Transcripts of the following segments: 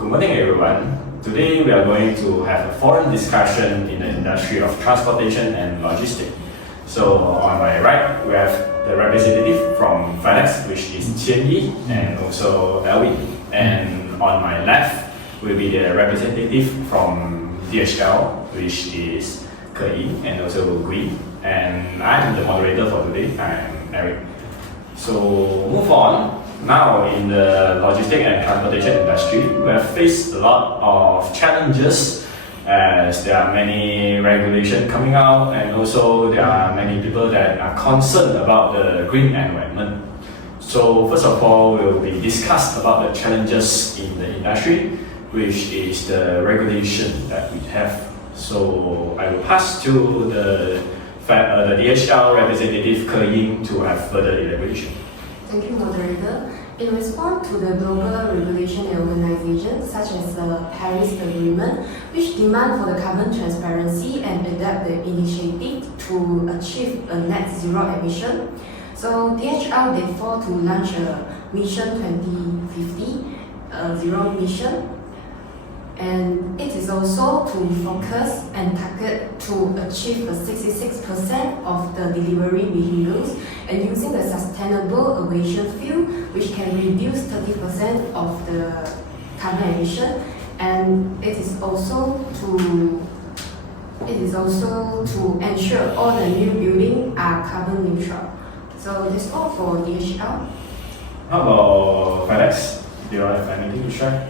Good morning, everyone. Today we are going to have a forum discussion in the industry of transportation and logistics. So on my right, we have the representative from FedEx, which is Qian Yi, and also Alvin. And on my left will be the representative from DHL, which is Ke Yin, and also Gwee. And I'm the moderator for today. I'm Eric. So move on. Now in the logistics and transportation industry, we have faced a lot of challenges as there are many regulations coming out, and also there are many people that are concerned about the green environment. So first of all, we will be discussed about the challenges in the industry, which is the regulation that we have. So I will pass to the DHL representative Ke Yin to have further elaboration. Thank you, moderator. In response to the global regulation and organizations such as the Paris Agreement, which demand for the carbon transparency and adapt the initiative to achieve a net zero emission, so DHL therefore to launch a Mission 2050 zero mission, and it is also to focus and target to achieve a 66% of the delivery vehicles and using the sustainable aviation fuel, which can reduce 30% of the carbon emission, and it is also to ensure all the new buildings are carbon neutral. So that's all for DHL. How about FedEx? Do you have anything to share?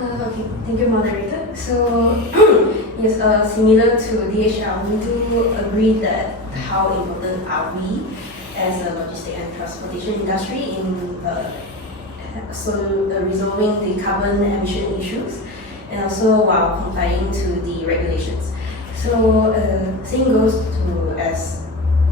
Okay, thank you, moderator. So, yes, similar to DHL, we do agree that how important are we as a logistic and transportation industry in resolving the carbon emission issues, and also while complying to the regulations. So, same goes to as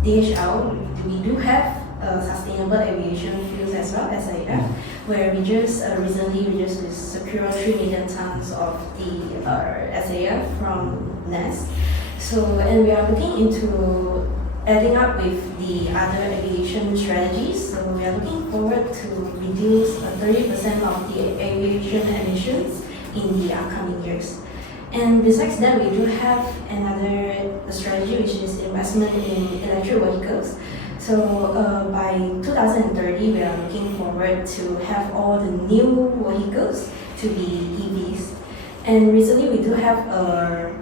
DHL, we do have sustainable aviation fuels as well, SAF, where we just recently secured 3 million tons of the SAF from NES. So, and we are looking into adding up with the other aviation strategies. So we are looking forward to reduce 30% of the aviation emissions in the upcoming years. And besides that, we do have another strategy, which is investment in electric vehicles. So by 2030, we are looking forward to have all the new vehicles to be EVs. And recently, we do have a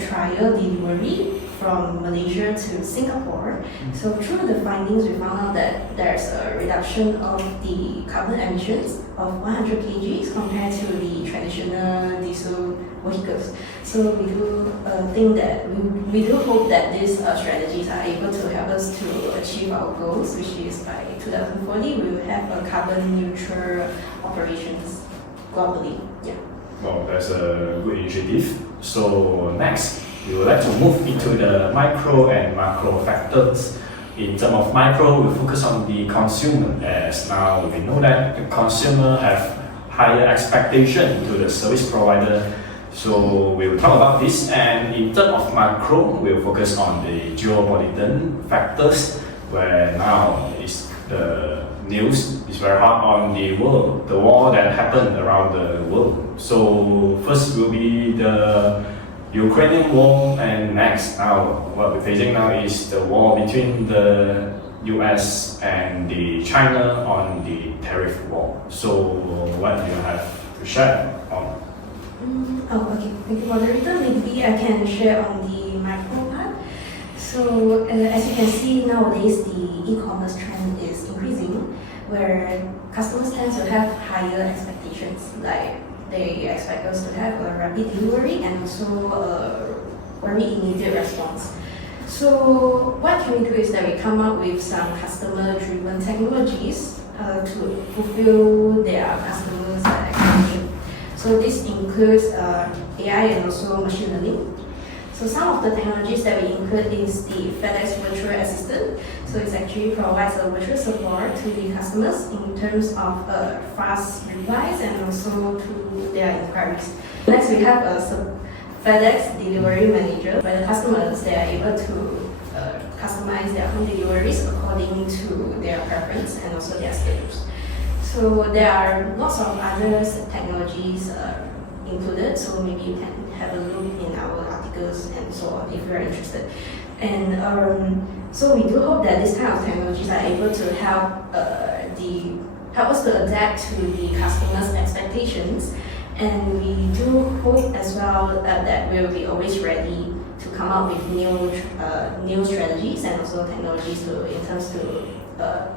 trial delivery from Malaysia to Singapore. So through the findings, we found out that there's a reduction of the carbon emissions of 100 kg compared to the traditional diesel vehicles. So we do think that we do hope that these strategies are able to help us to achieve our goals, which is by 2040 we will have a carbon neutral operations globally. Yeah. Well, that's a good initiative. So next, we would like to move into the micro and macro factors. In terms of micro, we focus on the consumer, as now we know that the consumer have higher expectation to the service provider. So we will talk about this. And in terms of macro, we will focus on the geopolitical factors, where now is the news is very hot on the world, the war that happened around the world. So first will be the Ukrainian war, and next now what we're facing now is the war between the US and the China on the tariff war. So what do you have to share on? Okay. Thank you, moderator. Maybe I can share on the macro part. So as you can see nowadays, the e-commerce trend is increasing, where customers tend to have higher expectations, like they expect us to have a rapid delivery and also a very immediate response. So what can we do is that we come up with some customer-driven technologies to fulfill their customers' expectation. So this includes AI and also machine learning. So some of the technologies that we include is the FedEx Virtual Assistant. So it actually provides a virtual support to the customers in terms of fast replies and also to their inquiries. Next, we have a FedEx Delivery Manager, where the customers they are able to customize their home deliveries according to their preference and also their schedules. So there are lots of other technologies included, so maybe you can have a look in our articles and so on if you're interested. And so we do hope that this kind of technologies are able to help us to adapt to the customers' expectations. And we do hope as well that we'll be always ready to come up with new strategies and also technologies in terms to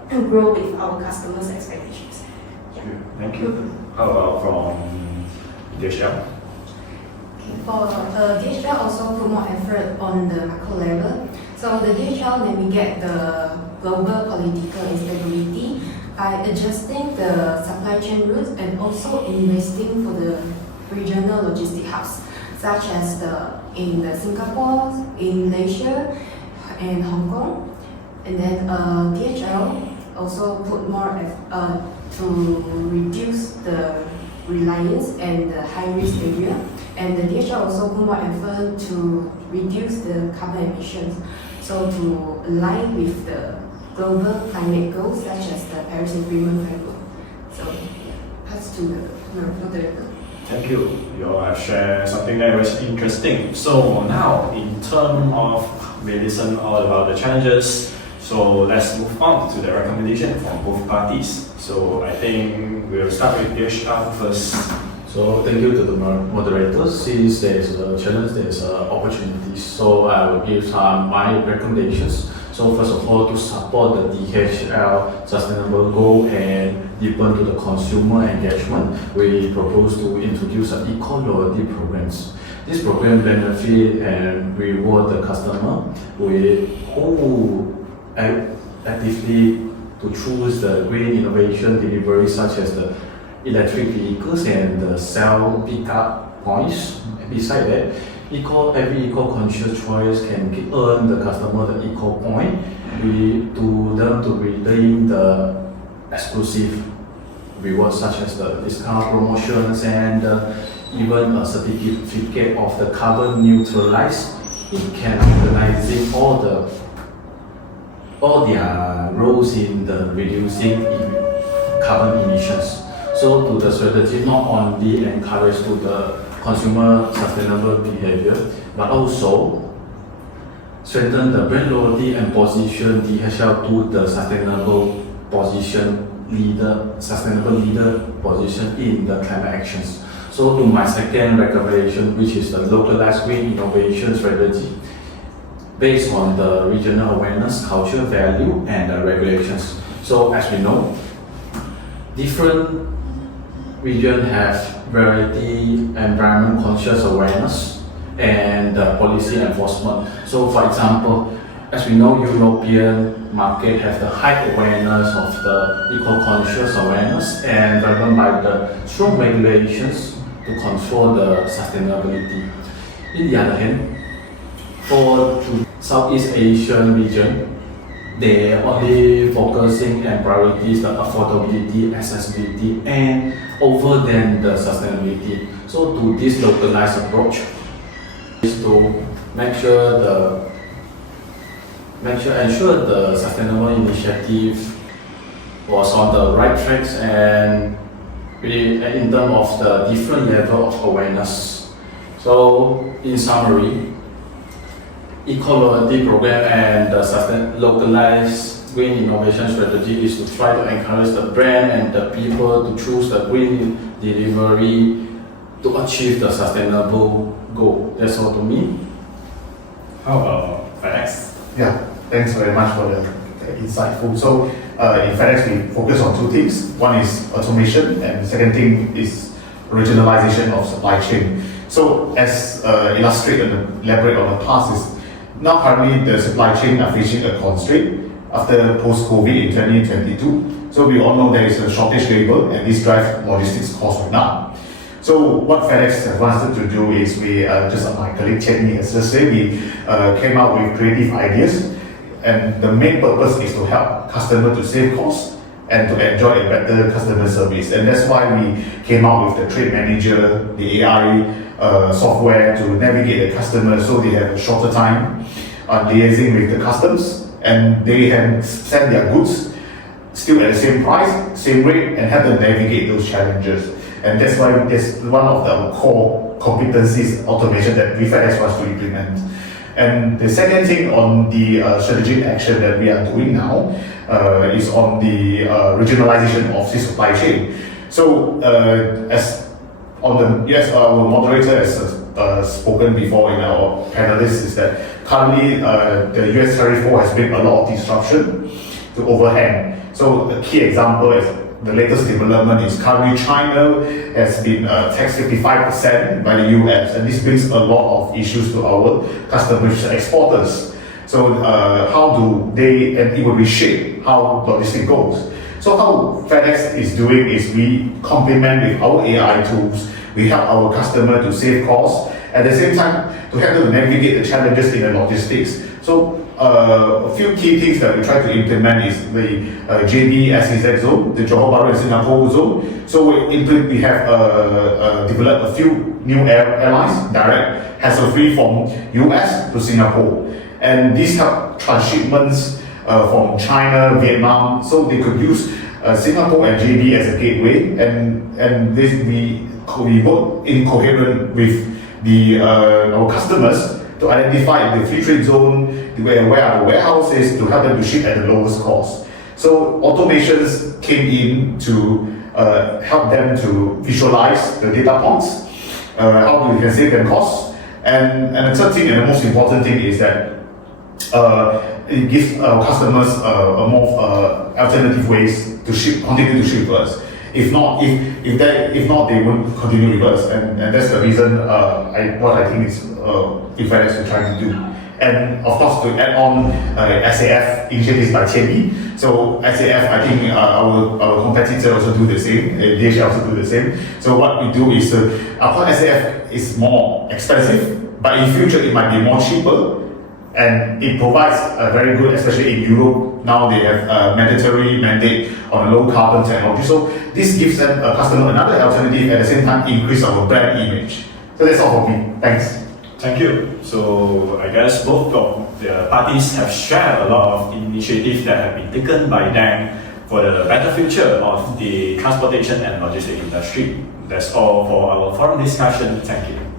grow with our customers' expectations. Yeah. Thank you. How about from DHL? For DHL also put more effort on the macro level. So the DHL navigate the global political instability by adjusting the supply chain routes and also investing for the regional logistic hubs, such as in Singapore, in Malaysia, and Hong Kong. And then DHL also put more to reduce the reliance and the high-risk area. And the DHL also put more effort to reduce the carbon emissions, so to align with the global climate goals such as the Paris Agreement framework. So pass to the moderator. Thank you. You all have shared something that was interesting. So now, in terms of we listen all about the challenges, so let's move on to the recommendation from both parties. So I think we'll start with DHL first. So thank you to the moderators. Since there is a challenge, there is opportunities. So I will give some my recommendations. So first of all, to support the DHL sustainable goal and deepen to the consumer engagement, we propose to introduce an eco-loyalty programs. This program benefit and reward the customer who actively to choose the green innovation delivery such as the electric vehicles and the cell pickup points. Beside that, every eco-conscious choice can earn the customer the eco point to them to redeem the exclusive rewards such as the discount promotions and even a certificate of the carbon neutralized. It can organize all their roles in the reducing carbon emissions. So to the strategy not only encourage to the consumer sustainable behavior, but also strengthen the brand loyalty and position DHL to the sustainable leader position in the climate actions. So to my second recommendation, which is the localized green innovation strategy, based on the regional awareness, culture, value, and the regulations. So as we know, different regions have variety, environment conscious awareness, and policy enforcement. So for example, as we know, European market have the high awareness of the eco-conscious awareness and driven by the strong regulations to control the sustainability. In the other hand, for Southeast Asian region, they are only focusing and priorities the affordability, accessibility, and over than the sustainability. So to this localized approach is to ensure the sustainable initiative was on the right tracks and in terms of the different level of awareness. So in summary, eco-loyalty program and the localized green innovation strategy is to try to encourage the brand and the people to choose the green delivery to achieve the sustainable goal. That's all to me. How about FedEx? Yeah, thanks very much for the insightful. So in FedEx, we focus on two things. One is automation, and the second thing is regionalization of supply chain. So as illustrated and elaborate on the past is, now currently the supply chain are facing a constraint after post-COVID in 2022. So we all know there is a shortage labor and this drives logistics costs right now. So what FedEx has wanted to do is we, just my colleague Chen Yi has just said, we came out with creative ideas, and the main purpose is to help customers to save costs and to enjoy a better customer service. And that's why we came out with the Trade Manager, the AI software to navigate the customers so they have a shorter time on liaising with the customs, and they can send their goods still at the same price, same rate, and help them navigate those challenges. And that's why that's one of the core competencies automation that FedEx wants to implement. And the second thing on the strategic action that we are doing now is on the regionalization of the supply chain. So as on the our moderator has spoken before in our panelists is that currently the US tariff war has been a lot of disruption to overhang. So a key example is the latest development is currently China has been taxed 55% by the US, and this brings a lot of issues to our customers, exporters. So how do they, and it will reshape how logistics goes. So how FedEx is doing is we complement with our AI tools, we help our customer to save costs, at the same time to help them navigate the challenges in the logistics. So a few key things that we try to implement is the JB SEZ zone, the Johor Bahru and Singapore zone. So we have developed a few new airlines, direct, hassle-free from US to Singapore. And these help transshipments from China, Vietnam, so they could use Singapore and JB as a gateway, and this we work in coherent with our customers to identify the free trade zone, where are the warehouses, to help them to ship at the lowest cost. So automations came in to help them to visualize the data points, how we can save them costs, and the third thing and the most important thing is that it gives our customers a more alternative ways to continue to ship with us. If not, they won't continue with us, and that's the reason what I think is FedEx is trying to do. And of course, to add on SAF initiatives by Ke Yin. So SAF, I think our competitor also do the same. DHL also do the same. So what we do is, of course, SAF is more expensive, but in future it might be more cheaper. And it provides a very good, especially in Europe, now they have a mandatory mandate on a low carbon technology. So this gives them a customer another alternative, at the same time increase our brand image. So that's all for me. Thanks. Thank you. So I guess both of the parties have shared a lot of initiatives that have been taken by them for the better future of the transportation and logistics industry. That's all for our forum discussion. Thank you.